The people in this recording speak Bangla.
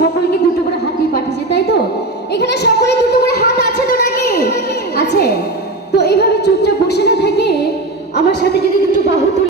সকলকে দুটো করে হাতই পাঠিয়েছে, তাই তো? এখানে সকলে দুটো করে হাত আছে তো নাকি? আছে। তো এইভাবে চুপচাপ বসে না থেকে আমার সাথে যদি দুটো বাহু তুলে